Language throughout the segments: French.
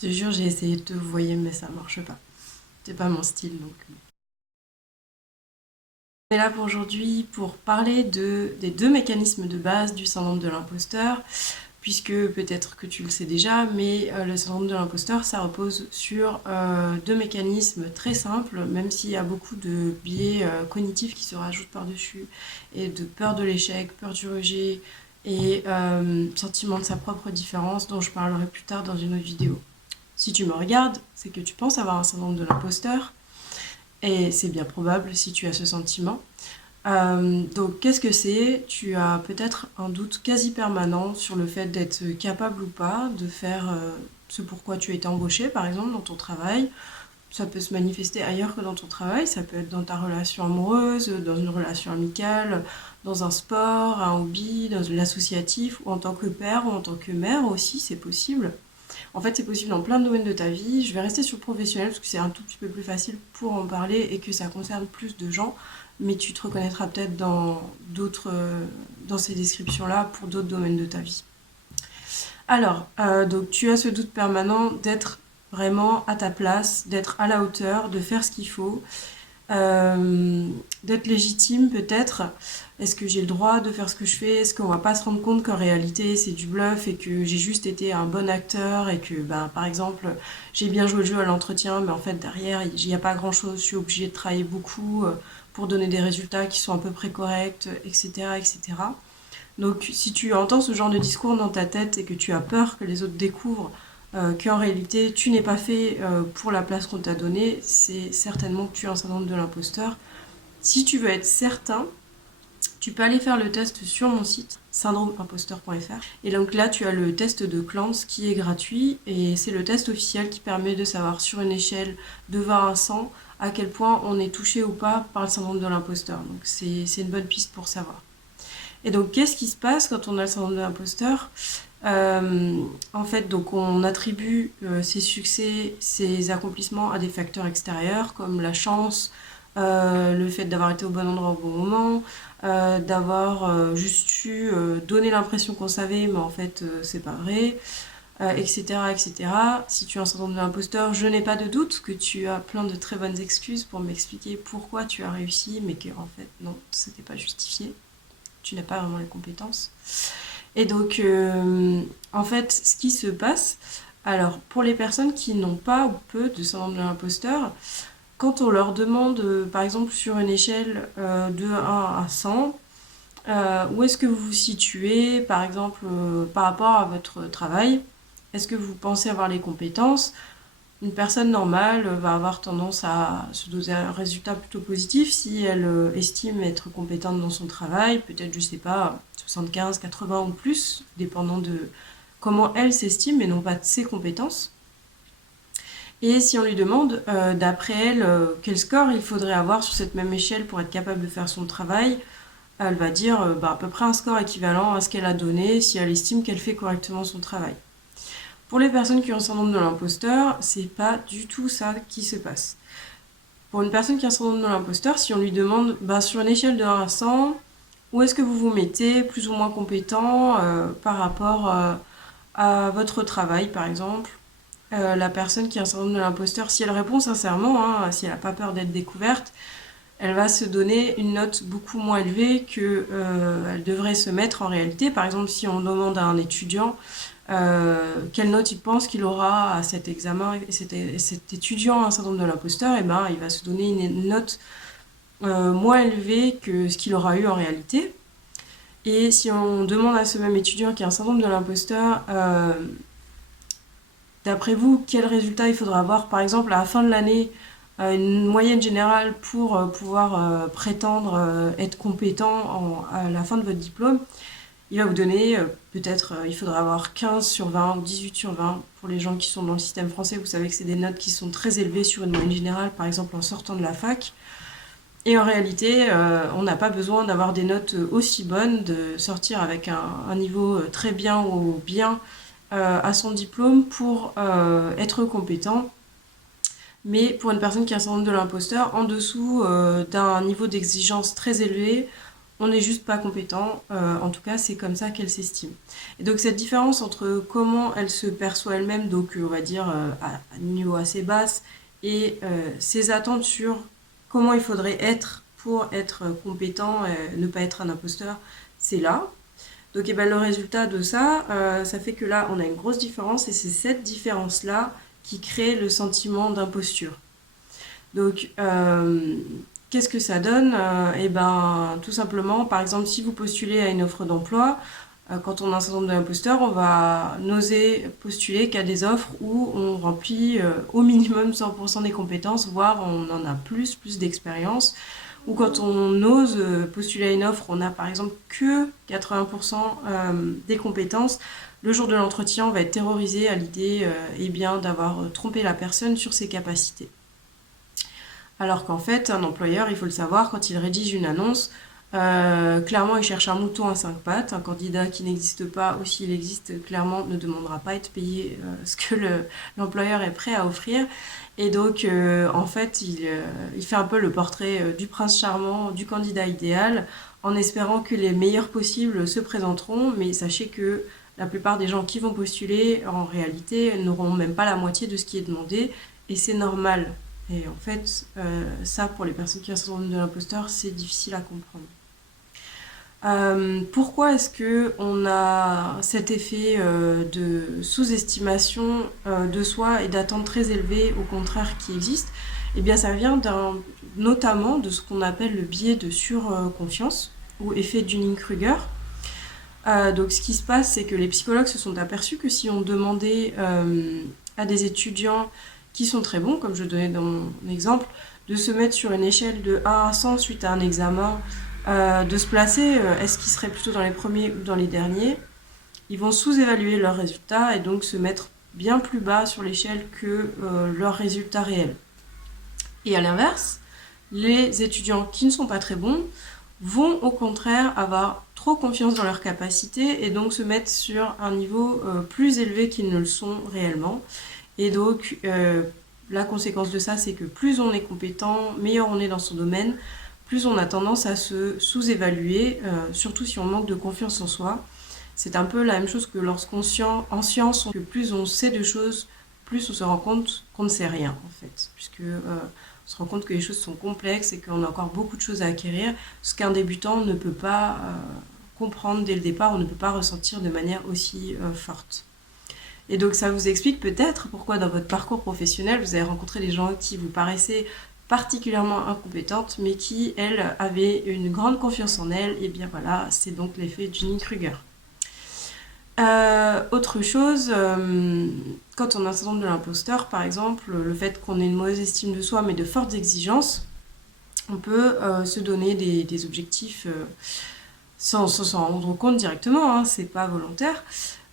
Je te jure, j'ai essayé de te voyer, mais ça marche pas. C'est pas mon style, donc. On est là pour aujourd'hui pour parler des deux mécanismes de base du syndrome de l'imposteur, puisque peut-être que tu le sais déjà, mais le syndrome de l'imposteur, ça repose sur deux mécanismes très simples, même s'il y a beaucoup de biais cognitifs qui se rajoutent par-dessus, et de peur de l'échec, peur du rejet, et sentiment de sa propre différence, dont je parlerai plus tard dans une autre vidéo. Si tu me regardes, c'est que tu penses avoir un syndrome de l'imposteur, et c'est bien probable si tu as ce sentiment. Donc qu'est-ce que c'est? Tu as peut-être un doute quasi permanent sur le fait d'être capable ou pas de faire ce pourquoi tu as été embauché, par exemple, dans ton travail. Ça peut se manifester ailleurs que dans ton travail, ça peut être dans ta relation amoureuse, dans une relation amicale, dans un sport, un hobby, dans l'associatif, ou en tant que père ou en tant que mère aussi, c'est possible. En fait, c'est possible dans plein de domaines de ta vie. Je vais rester sur le professionnel parce que c'est un tout petit peu plus facile pour en parler et que ça concerne plus de gens. Mais tu te reconnaîtras peut-être dans d'autres, dans ces descriptions-là pour d'autres domaines de ta vie. Alors, donc tu as ce doute permanent d'être vraiment à ta place, d'être à la hauteur, de faire ce qu'il faut, d'être légitime peut-être. Est-ce que j'ai le droit de faire ce que je fais? Est-ce qu'on va pas se rendre compte qu'en réalité c'est du bluff et que j'ai juste été un bon acteur et que par exemple j'ai bien joué le jeu à l'entretien mais en fait derrière il n'y a pas grand chose, je suis obligée de travailler beaucoup pour donner des résultats qui sont à peu près corrects, etc. etc. Donc si tu entends ce genre de discours dans ta tête et que tu as peur que les autres découvrent qu'en réalité tu n'es pas fait pour la place qu'on t'a donnée, c'est certainement que tu as un syndrome de l'imposteur. Si tu veux être certain, tu peux aller faire le test sur mon site syndromeimposteur.fr et donc là tu as le test de Clance qui est gratuit et c'est le test officiel qui permet de savoir sur une échelle de 20 à 100 à quel point on est touché ou pas par le syndrome de l'imposteur. Donc c'est une bonne piste pour savoir. Et donc, qu'est-ce qui se passe quand on a le syndrome de l'imposteur? En fait, donc on attribue ses succès, ses accomplissements à des facteurs extérieurs comme la chance, le fait d'avoir été au bon endroit au bon moment, d'avoir juste su donner l'impression qu'on savait, mais en fait c'est pas vrai, etc., etc. Si tu as un syndrome de l'imposteur, je n'ai pas de doute que tu as plein de très bonnes excuses pour m'expliquer pourquoi tu as réussi, mais que en fait non, c'était pas justifié. Tu n'as pas vraiment les compétences. Et donc, en fait, ce qui se passe, alors pour les personnes qui n'ont pas ou peu de syndrome de l'imposteur, quand on leur demande, par exemple, sur une échelle de 1 à 100, où est-ce que vous vous situez, par exemple, par rapport à votre travail, est-ce que vous pensez avoir les compétences? Une personne normale va avoir tendance à se donner un résultat plutôt positif si elle estime être compétente dans son travail, peut-être, je sais pas, 75, 80 ou plus, dépendant de comment elle s'estime et non pas de ses compétences. Et si on lui demande, d'après elle, quel score il faudrait avoir sur cette même échelle pour être capable de faire son travail, elle va dire à peu près un score équivalent à ce qu'elle a donné si elle estime qu'elle fait correctement son travail. Pour les personnes qui ont le syndrome de l'imposteur, c'est pas du tout ça qui se passe. Pour une personne qui a le syndrome de l'imposteur, si on lui demande sur une échelle de 1 à 100, où est-ce que vous vous mettez, plus ou moins compétent par rapport à votre travail, par exemple, la personne qui a un syndrome de l'imposteur, si elle répond sincèrement, hein, si elle n'a pas peur d'être découverte, elle va se donner une note beaucoup moins élevée qu'elle devrait se mettre en réalité. Par exemple, si on demande à un étudiant quelle note il pense qu'il aura à cet examen, et cet étudiant a un syndrome de l'imposteur, et il va se donner une note moins élevée que ce qu'il aura eu en réalité. Et si on demande à ce même étudiant qui a un syndrome de l'imposteur, d'après vous, quel résultat il faudra avoir, par exemple, à la fin de l'année, une moyenne générale pour pouvoir prétendre être compétent à la fin de votre diplôme, il va vous donner peut-être, il faudra avoir 15 sur 20 ou 18 sur 20. Pour les gens qui sont dans le système français, vous savez que c'est des notes qui sont très élevées sur une moyenne générale, par exemple en sortant de la fac. Et en réalité, on n'a pas besoin d'avoir des notes aussi bonnes, de sortir avec un niveau très bien ou bien à son diplôme pour être compétent. Mais pour une personne qui a un syndrome de l'imposteur, en dessous d'un niveau d'exigence très élevé, on n'est juste pas compétent, en tout cas c'est comme ça qu'elle s'estime. Et donc cette différence entre comment elle se perçoit elle-même, donc on va dire à un niveau assez basse, et ses attentes sur comment il faudrait être pour être compétent, ne pas être un imposteur, c'est là. Donc et ben, le résultat de ça, ça fait que là on a une grosse différence et c'est cette différence-là qui crée le sentiment d'imposture. Donc qu'est-ce que ça donne? Eh ben, tout simplement, par exemple, si vous postulez à une offre d'emploi, quand on a un syndrome de l'imposteur, on va n'oser postuler qu'à des offres où on remplit au minimum 100% des compétences, voire on en a plus d'expérience. Ou quand on ose postuler à une offre, on a par exemple que 80% des compétences. Le jour de l'entretien, on va être terrorisé à l'idée eh bien, d'avoir trompé la personne sur ses capacités. Alors qu'en fait, un employeur, il faut le savoir, quand il rédige une annonce, clairement, il cherche un mouton à 5 pattes. Un candidat qui n'existe pas, ou s'il existe, clairement, ne demandera pas à être payé ce que l'employeur est prêt à offrir. Et donc, en fait, il fait un peu le portrait du prince charmant, du candidat idéal, en espérant que les meilleurs possibles se présenteront. Mais sachez que la plupart des gens qui vont postuler, en réalité, n'auront même pas la moitié de ce qui est demandé. Et c'est normal. Et en fait, ça, pour les personnes qui ont le syndrome de l'imposteur, c'est difficile à comprendre. Pourquoi est-ce qu'on a cet effet de sous-estimation de soi et d'attente très élevée, au contraire, qui existe? Eh bien, ça vient notamment de ce qu'on appelle le biais de surconfiance ou effet Dunning-Kruger. Donc, ce qui se passe, c'est que les psychologues se sont aperçus que si on demandait à des étudiants qui sont très bons, comme je donnais dans mon exemple, de se mettre sur une échelle de 1 à 100 suite à un examen, de se placer, est-ce qu'ils seraient plutôt dans les premiers ou dans les derniers, ils vont sous-évaluer leurs résultats et donc se mettre bien plus bas sur l'échelle que leurs résultats réels. Et à l'inverse, les étudiants qui ne sont pas très bons vont au contraire avoir trop confiance dans leurs capacités et donc se mettre sur un niveau plus élevé qu'ils ne le sont réellement. Et donc, la conséquence de ça, c'est que plus on est compétent, meilleur on est dans son domaine, plus on a tendance à se sous-évaluer, surtout si on manque de confiance en soi. C'est un peu la même chose que lorsqu'en science, que plus on sait de choses, plus on se rend compte qu'on ne sait rien, en fait. Puisque on se rend compte que les choses sont complexes et qu'on a encore beaucoup de choses à acquérir, ce qu'un débutant ne peut pas comprendre dès le départ, ou ne peut pas ressentir de manière aussi forte. Et donc ça vous explique peut-être pourquoi dans votre parcours professionnel, vous avez rencontré des gens qui vous paraissaient particulièrement incompétentes, mais qui, elles, avaient une grande confiance en elles. Et bien voilà, c'est donc l'effet Dunning-Kruger. Autre chose, quand on a un syndrome de l'imposteur, par exemple, le fait qu'on ait une mauvaise estime de soi, mais de fortes exigences, on peut se donner des objectifs sans s'en rendre compte directement, hein, c'est pas volontaire.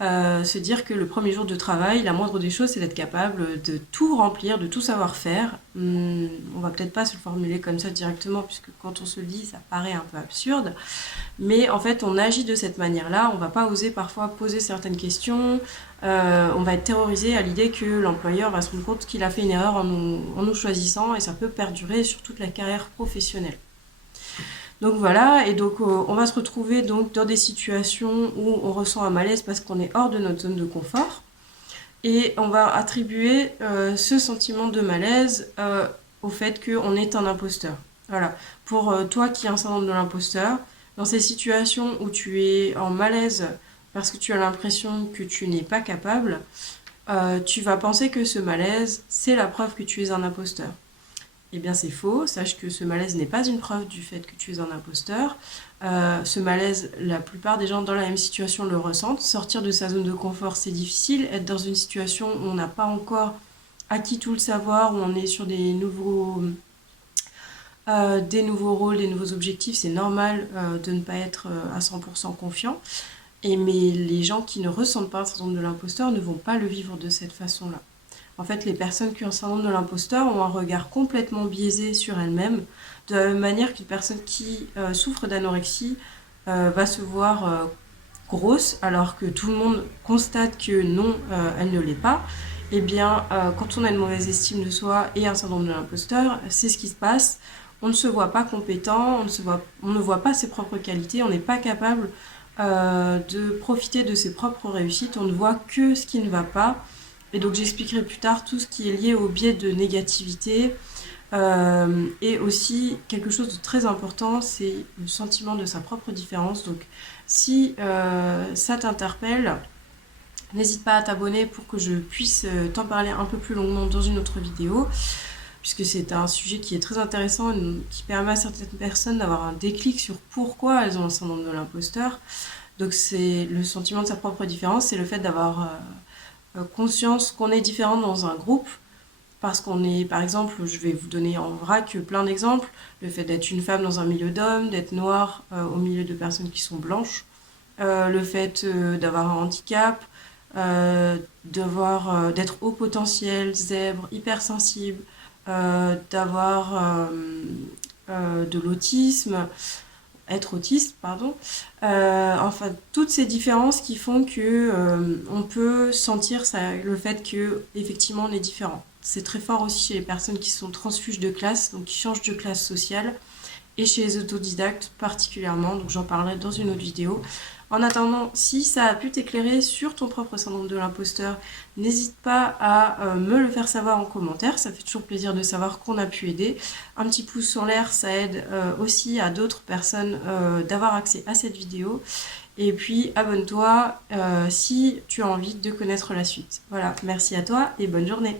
Se dire que le premier jour de travail, la moindre des choses, c'est d'être capable de tout remplir, de tout savoir faire. On va peut-être pas se le formuler comme ça directement, puisque quand on se le dit, ça paraît un peu absurde. Mais en fait, on agit de cette manière-là. On va pas oser parfois poser certaines questions. On va être terrorisé à l'idée que l'employeur va se rendre compte qu'il a fait une erreur en nous choisissant, et ça peut perdurer sur toute la carrière professionnelle. Donc voilà, et donc on va se retrouver donc dans des situations où on ressent un malaise parce qu'on est hors de notre zone de confort. Et on va attribuer ce sentiment de malaise au fait qu'on est un imposteur. Voilà. Pour toi qui as un syndrome de l'imposteur, dans ces situations où tu es en malaise parce que tu as l'impression que tu n'es pas capable, tu vas penser que ce malaise, c'est la preuve que tu es un imposteur. Eh bien c'est faux, sache que ce malaise n'est pas une preuve du fait que tu es un imposteur. Ce malaise, la plupart des gens dans la même situation le ressentent. Sortir de sa zone de confort, c'est difficile. Être dans une situation où on n'a pas encore acquis tout le savoir, où on est sur des nouveaux rôles, des nouveaux objectifs, c'est normal de ne pas être à 100% confiant. Mais les gens qui ne ressentent pas un syndrome de l'imposteur ne vont pas le vivre de cette façon-là. En fait, les personnes qui ont un syndrome de l'imposteur ont un regard complètement biaisé sur elles-mêmes, de la même manière qu'une personne qui souffre d'anorexie va se voir grosse, alors que tout le monde constate que non, elle ne l'est pas. Eh bien, quand on a une mauvaise estime de soi et un syndrome de l'imposteur, c'est ce qui se passe. on ne se voit pas compétent, on ne voit pas ses propres qualités, on n'est pas capable de profiter de ses propres réussites, on ne voit que ce qui ne va pas. Et donc j'expliquerai plus tard tout ce qui est lié au biais de négativité. Et aussi quelque chose de très important, c'est le sentiment de sa propre différence. Donc si ça t'interpelle, n'hésite pas à t'abonner pour que je puisse t'en parler un peu plus longuement dans une autre vidéo, puisque c'est un sujet qui est très intéressant et qui permet à certaines personnes d'avoir un déclic sur pourquoi elles ont le syndrome de l'imposteur. Donc c'est le sentiment de sa propre différence, c'est le fait d'avoir conscience qu'on est différent dans un groupe, parce qu'on est, par exemple, je vais vous donner en vrac plein d'exemples, le fait d'être une femme dans un milieu d'hommes, d'être noire au milieu de personnes qui sont blanches, le fait d'avoir un handicap, d'être haut potentiel, zèbre, hypersensible, d'avoir de l'autisme, être autiste, pardon. Enfin, toutes ces différences qui font que on peut sentir ça, le fait que effectivement on est différent. C'est très fort aussi chez les personnes qui sont transfuges de classe, donc qui changent de classe sociale, et chez les autodidactes particulièrement, donc j'en parlerai dans une autre vidéo. En attendant, si ça a pu t'éclairer sur ton propre syndrome de l'imposteur, n'hésite pas à me le faire savoir en commentaire, ça fait toujours plaisir de savoir qu'on a pu aider. Un petit pouce en l'air, ça aide aussi à d'autres personnes d'avoir accès à cette vidéo. Et puis abonne-toi si tu as envie de connaître la suite. Voilà, merci à toi et bonne journée.